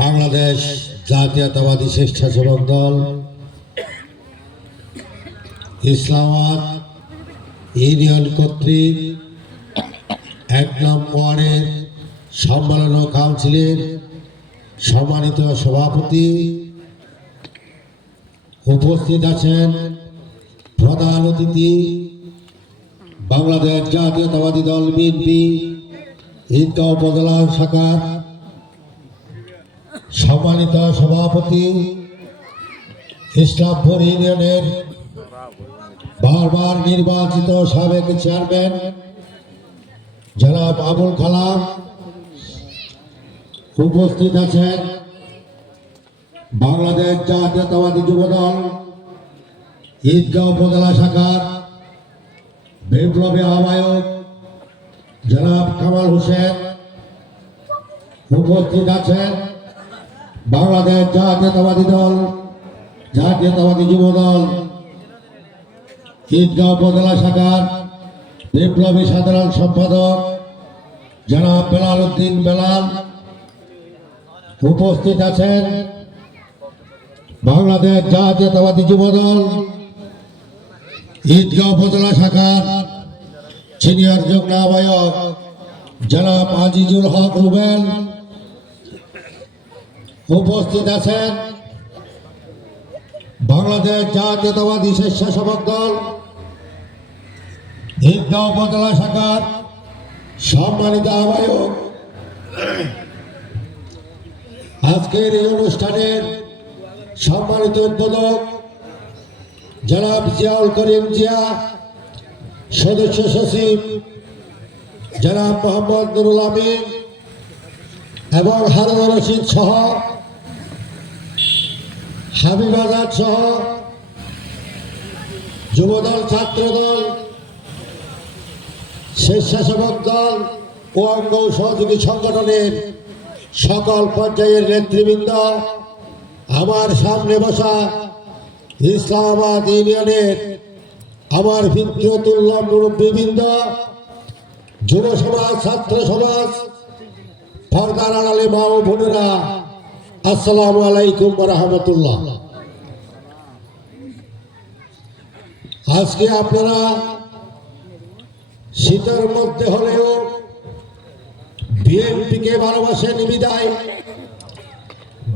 বাংলাদেশ জাতীয়তাবাদী স্বেচ্ছাসেবক দল ইসলামাবাদ ইউনিয়ন কর্তৃক ১ নং ওয়ার্ডের সম্মেলন কাউন্সিলের সম্মানিত সভাপতি উপস্থিত আছেন প্রধান অতিথি বাংলাদেশ জাতীয়তাবাদী দল বিএনপি ঈদগাঁও উপজেলা শাখার সম্মানিত সভাপতি ইসলামপুর ইউনিয়নের বারবার নির্বাচিত সাবেক চেয়ারম্যান জনাব আবুল কালাম, উপস্থিত আছেন বাংলাদেশ জাতীয়তাবাদী যুবদল ঈদগাঁও উপজেলা শাখার বিপ্লবী আহ্বায়ক জনাব কামাল হোসেন, উপস্থিত আছেন বাংলাদেশ জাতীয়তাবাদী দল জাতীয়তাবাদী যুবদল ঈদগাঁও উপজেলা শাখার বিপ্লবী সাধারণ সম্পাদক জনাব বেলাল উদ্দিন বেলাল, উপস্থিত আছেন বাংলাদেশ জাতীয়তাবাদী যুবদল ঈদগাঁও উপজেলা শাখার সিনিয়র যুগ্ম আহ্বায়ক জনাব আজিজুল হক রুবেল, উপস্থিত আছেন বাংলাদেশ জাতীয়তাবাদী স্বেচ্ছাসেবক দল ঈদগাঁও উপজেলা শাখার সম্মানিত আহ্বায়ক। আজকের এই অনুষ্ঠানের সম্মানিত উদ্বোধক জনাব জিয়াউল করিম জিয়া, সদস্য সচিব জনাব মোহাম্মদ নুরুল আমিন এবং হারুন রশিদ সহ হাবিব আজাদ সহ যুবদল, ছাত্রদল, স্বেচ্ছাসেবক দল ও অঙ্গ সহযোগী সংগঠনের সকল পর্যায়ের নেতৃবৃন্দ, আমার সামনে বসা ইসলামাবাদ ইউনিয়নের আমার পিতৃতুল্য মুরব্বীবৃন্দ, যুব সমাজ, ছাত্র সমাজ, পর্দার আড়ালে মা ও বোনেরা, আসসালামু আলাইকুম ওয়া রাহমাতুল্লাহ। আজকে আপনারা শীতের মধ্যে হলেও বিএনপিকে ভালোবাসেন বিদায়,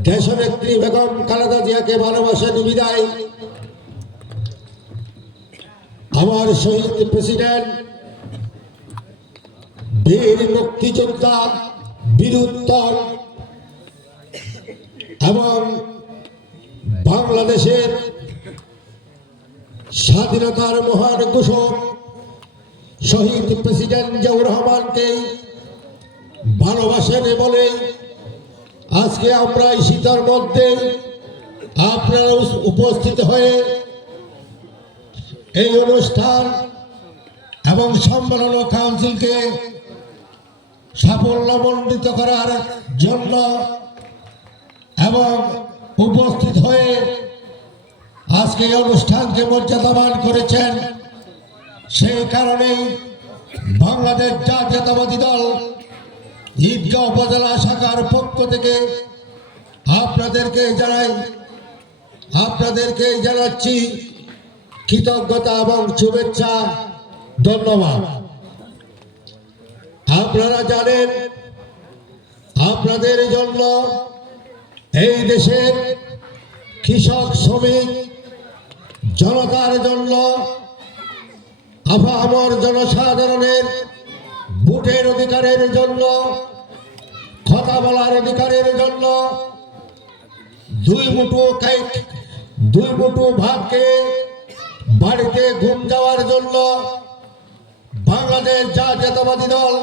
দেশনেত্রী বেগম খালেদা জিয়াকে ভালোবাসেন বিদায়, আমার শহীদ প্রেসিডেন্ট বীর মুক্তিযোদ্ধা বীরুত্তম এবং বাংলাদেশের স্বাধীনতার মহান ঘোষক শহীদ প্রেসিডেন্ট জিয়াউর রহমানকে ভালোবাসেন বলে আজকে আমরা এই শীতের মধ্যে আপনারা উপস্থিত হয়ে এই অনুষ্ঠান এবং সম্মেলন কাউন্সিলকে সাফল্যমণ্ডিত করার জন্য এবং উপস্থিত হয়ে আজকে এই অনুষ্ঠানকে মর্যাদাবান করেছেন। সেই কারণেই বাংলাদেশ জাতীয়তাবাদী দল ঈদগাঁও উপজেলা শাখার পক্ষ থেকে আপনাদেরকে জানাচ্ছি কৃতজ্ঞতা এবং শুভেচ্ছা, ধন্যবাদ। আপনারা জানেন আপনাদের জন্য এই দেশের কৃষক, শ্রমিক, জনতার জন্য, আপামর জনসাধারণের ভোটের অধিকারের জন্য, কথা বলার অধিকারের জন্য, দুই মুঠো ভাতকে বাড়িতে ঘুম যাওয়ার জন্য বাংলাদেশ জাতীয়তাবাদী দল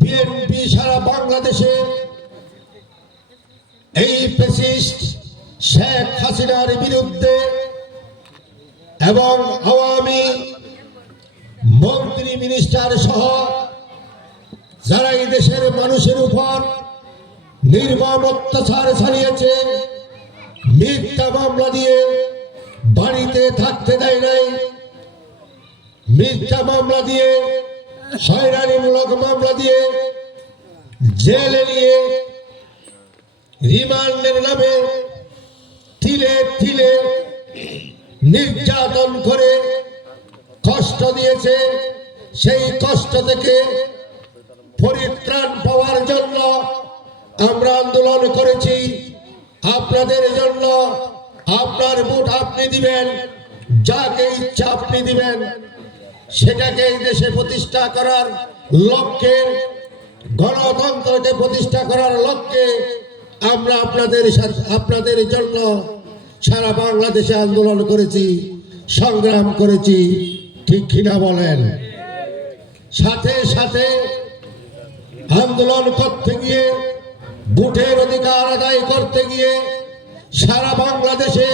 বিএনপি সারা বাংলাদেশে এই ফ্যাসিস্ট শেখ হাসিনার বিরুদ্ধে এবং আওয়ামী মন্ত্রী, মিনিস্টার সহ যারা এই দেশের মানুষের উপর নির্মম অত্যাচার চালিয়েছে, মিথ্যা মামলা দিয়ে বাড়িতে থাকতে দেয় নাই, মিথ্যা মামলা দিয়ে, হয়রানিমূলক মামলা দিয়ে জেলে নিয়ে রিমান্ডের নামে তিলে তিলে নির্যাতন করে কষ্ট দিয়েছে। সেই কষ্ট থেকে পরিত্রাণ পাওয়ার জন্য আমরা আন্দোলন করেছি। আপনাদের জন্য আপনার ভোট আপনি দিবেন, যাকে ইচ্ছা আপনি দিবেন, সেটাকে এই দেশে প্রতিষ্ঠা করার লক্ষ্যে, গণতন্ত্রকে প্রতিষ্ঠা করার লক্ষ্যে আমরা আপনাদের জন্য সারা বাংলাদেশে আন্দোলন করেছি, সংগ্রাম করেছি, ঠিক কিনা বলেন? সাথে সাথে আন্দোলন করতে গিয়ে, ভোটের অধিকার আদায় করতে গিয়ে সারা বাংলাদেশে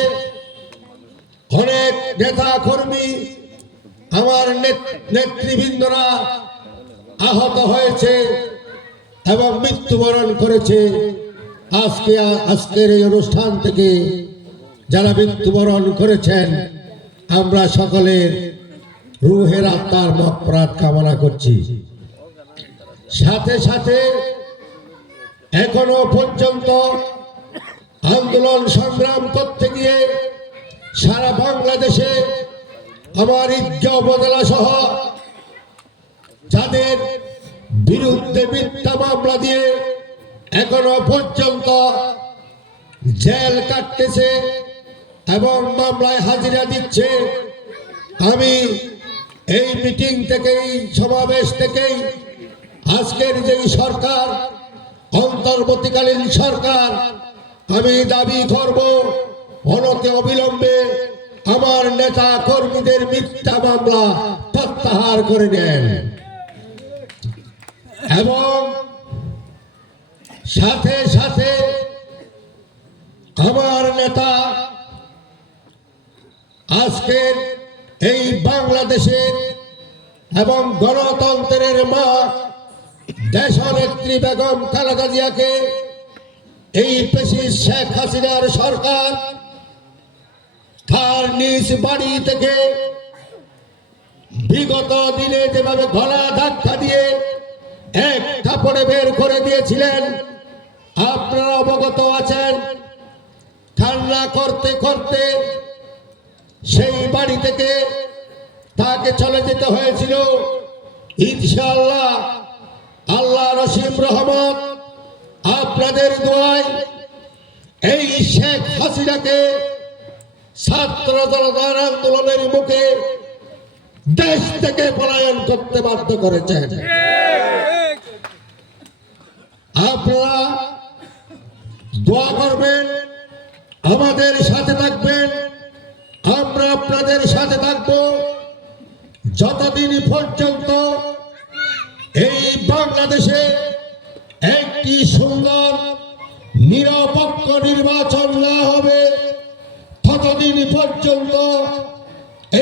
অনেক নেতা কর্মী, আমার নেতৃবৃন্দরা আহত হয়েছে এবং মৃত্যুবরণ করেছে। আজকের এই অনুষ্ঠান থেকে যারা মৃত্যুবরণ করেছেন, আমরা সকলের রুহের আত্মার মাগফিরাত কামনা করছি। সাথে সাথে এখনো পর্যন্ত আন্দোলন সংগ্রাম করতে গিয়ে সারা বাংলাদেশে আমার ঈদগাঁও উপজেলা সহ যাদের বিরুদ্ধে মিথ্যা মামলা দিয়ে এখনো পর্যন্ত জেল কাটতেছে এবং মামলায় হাজিরা দিচ্ছে, আমি এই মিটিং থেকেই, সমাবেশ থেকেই আজকের যে সরকার, অন্তর্বর্তীকালীন সরকার, আমি দাবি করব অনতি অবিলম্বে আমার নেতা কর্মীদের মিথ্যা মামলা প্রত্যাহার করে নেন এবং সাথে সাথে আমার নেতা আজকের এই বাংলাদেশের এবং গণতন্ত্রের মা দেশনেত্রী বেগম খালেদা জিয়াকে এই ফ্যাসিস্ট শেখ হাসিনার সরকার তার নিজ বাড়ি থেকে বিগত দিনে যেভাবে গলা ধাক্কা দিয়ে এক কাপড়ে বের করে দিয়েছিলেন, আপনারা অবগত আছেন। কান্না করতে করতে সেই বাড়ি থেকে তাকে চলে যেতে হয়েছিল। ইনশাআল্লাহ আল্লাহ রসিম রহমত আপনাদের দোয়ায় এই শেখ হাসিনাকে ছাত্র জনতার আন্দোলনের মুখে দেশ থেকে পলায়ন করতে বাধ্য করেছেন। আপনারা দোয়া করবেন, আমাদের সাথে থাকবেন, আমরা আপনাদের সাথে থাকব যতদিন পর্যন্ত এই বাংলাদেশে একটি সুন্দর নিরপেক্ষ নির্বাচন না হবে, ততদিন পর্যন্ত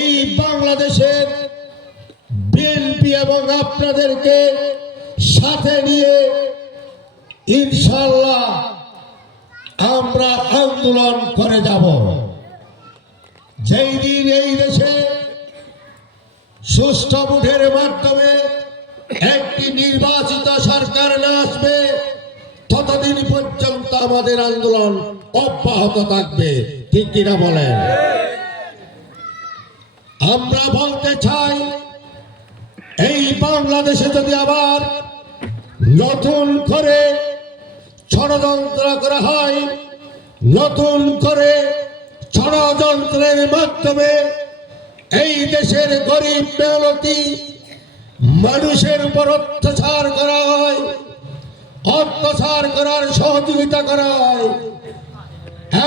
এই বাংলাদেশের বিএনপি এবং আপনাদেরকে সাথে নিয়ে ইনশাআল্লাহ আমরা আন্দোলন করে যাব। যেই দিন এই দেশে সুষ্ঠু ভোটের মাধ্যমে একটি নির্বাচিত সরকার না আসবে, ততদিন পর্যন্ত আমাদের আন্দোলন অব্যাহত থাকবে, ঠিক কিনা বলেন? আমরা বলতে চাই, এই বাংলাদেশে যদি আবার নতুন করে ষড়যন্ত্র করা হয়, নতুন করে ষড়যন্ত্রের মাধ্যমে এই দেশের গরিব মেহনতি মানুষের উপর অত্যাচার করা হয়, অত্যাচার করার সহযোগিতা করা হয়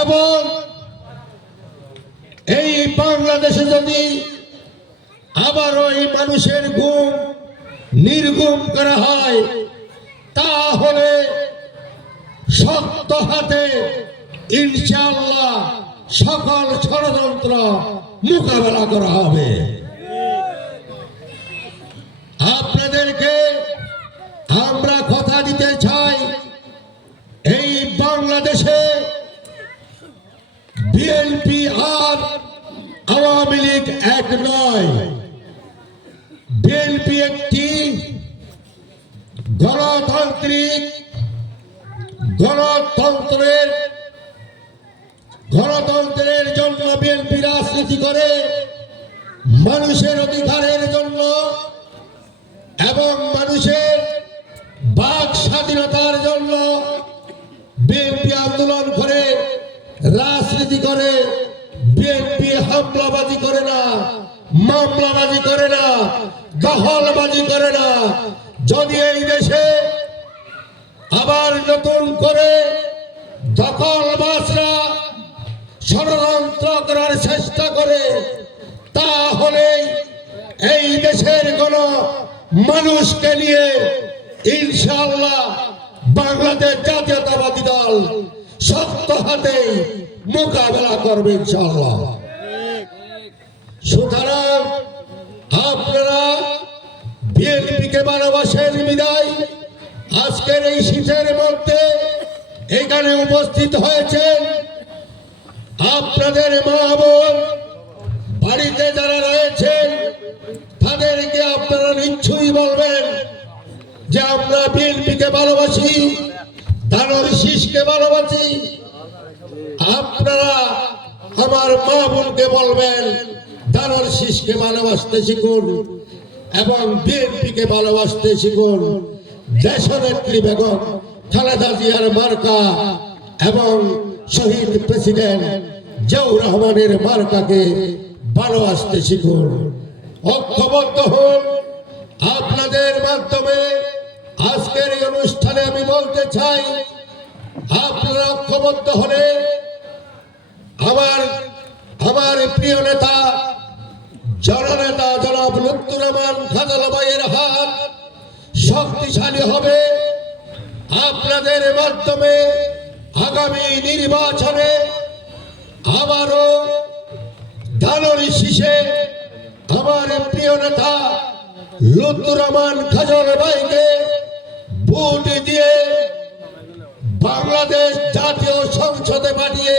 এবং এই বাংলাদেশে যদি আবার ওই মানুষের গুম নির্গুম করা হয়, তাহলে শক্ত হাতে ইনশাআল্লাহ সকল ষড়যন্ত্র মোকাবেলা করা হবে। আপনাদেরকে আমরা কথা দিতে চাই, এই বাংলাদেশে বিএনপি আর আওয়ামী লীগ এক নয়। বিএনপি একটি গণতান্ত্রিক গণতন্ত্রের জন্য বিএনপি রাজনীতি করে, মানুষের অধিকারের জন্য এবং মানুষের বাক স্বাধীনতার জন্য বিএনপি আন্দোলন করে, রাজনীতি করে। বিএনপি হামলাবাজি করে না, মামলাবাজি করে না, দখলবাজি করে না। যদি এই দেশে আবার নতুন করে দখলবাজরা ষড়যন্ত্র করার চেষ্টা করে, তাহলে এই দেশের কোন মানুষকে নিয়ে ইনশাআল্লাহ বাংলাদেশ জাতীয়তাবাদী দল শক্ত হাতে মোকাবেলা করবে ইনশাআল্লাহ। সুতরাং আপনারা বিএনপিকে ভালোবাসেন বিদায় আজকের এই শীতের মধ্যে এখানে উপস্থিত হয়েছেন। আপনাদের মা বোন বাড়িতে যারা রয়েছেন তাদেরকে আপনারা নিশ্চয়ই বলবেন যে আমরা বিএনপিকে ভালোবাসি, ধানের শীষকে ভালোবাসি। আপনারা আমার মা বোনকে বলবেন ধানের শীষকে ভালোবাসতে শিখুন এবং বিএনপিকে ভালোবাসতে শিখুন। দেশনেত্রী বেগম খালেদা জিয়ার মার্কা এবং শহীদ প্রেসিডেন্ট জিয়াউর রহমানের মার্কাকে ভালোবাসতে শিখুন। ঐক্যবদ্ধ হন। আপনাদের মাধ্যমে আজকের এই অনুষ্ঠানে আমি বলতে চাই, আপনারা ঐক্যবদ্ধ হলে আমার প্রিয় নেতা জননেতা জনাব লুৎফর রহমান খাজাল ভাইয়ের হাত শক্তিশালী হবে। আপনাদের মাধ্যমে আগামী নির্বাচনে আবারও ধানের শীষে আমার প্রিয় নেতা লুৎফর রহমান খাজাল ভাইকে ভোট দিয়ে বাংলাদেশ জাতীয় সংসদে পাঠিয়ে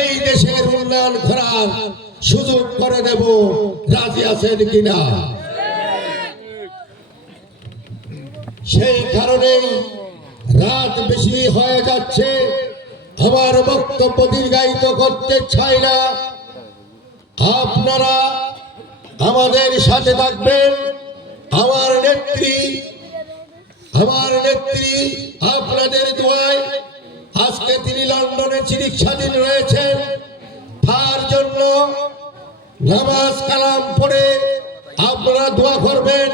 এই দেশের উন্নয়ন করার সুযোগ করে দেব। রাজি আছেন কিনা? সেই কারণেই রাত বেশি হয়ে যাচ্ছে, আমার বক্তব্য দীর্ঘায়িত করতে চাই না। আপনারা আমাদের সাথে থাকবেন। আমার নেত্রী আপনাদের দোয়ায় আজকে তিনি লন্ডনে চিকিৎসাধীন রয়েছেন। তার জন্য নামাজ কালাম পড়ে আপনারা দোয়া করবেন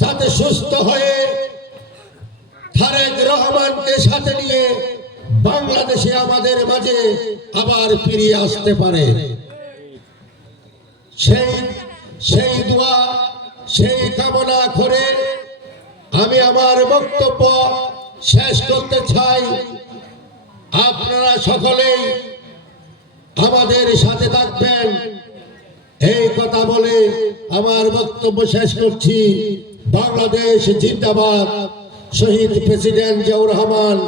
যাতে সুস্থ হয়ে তারেক রহমানকে সাথে নিয়ে বাংলাদেশে আমাদের মাঝে আবার ফিরে আসতে পারে। সেই দোয়া, সেই কামনা করে আমি আমার বক্তব্য শেষ করতে চাই। আপনারা সকলেই আমাদের সাথে থাকবেন এই কথা বলে আমার বক্তব্য শেষ করছি। বাংলাদেশ জিন্দাবাদ। শহীদ প্রেসিডেন্ট জিয়াউর রহমান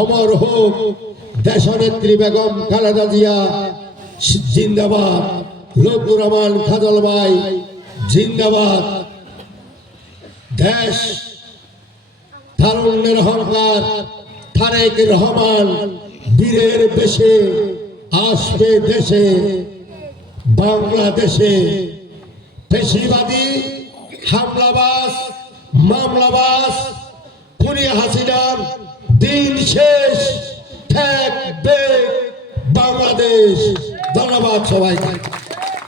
অমর হোক। দেশনেত্রী বেগম খালেদা জিয়া জিন্দাবাদ। লুৎফর রহমান খাজাল ভাই জিন্দাবাদ। দেশ তারুণ্যের অহংকার তারেক রহমান বীরের বেশে আসবে দেশে। বাংলাদেশে পেশিবাদী হামলাবাজ মামলাবাজ খুনি হাসিনার দিন শেষ থাকবে বাংলাদেশ। ধন্যবাদ সবাইকে।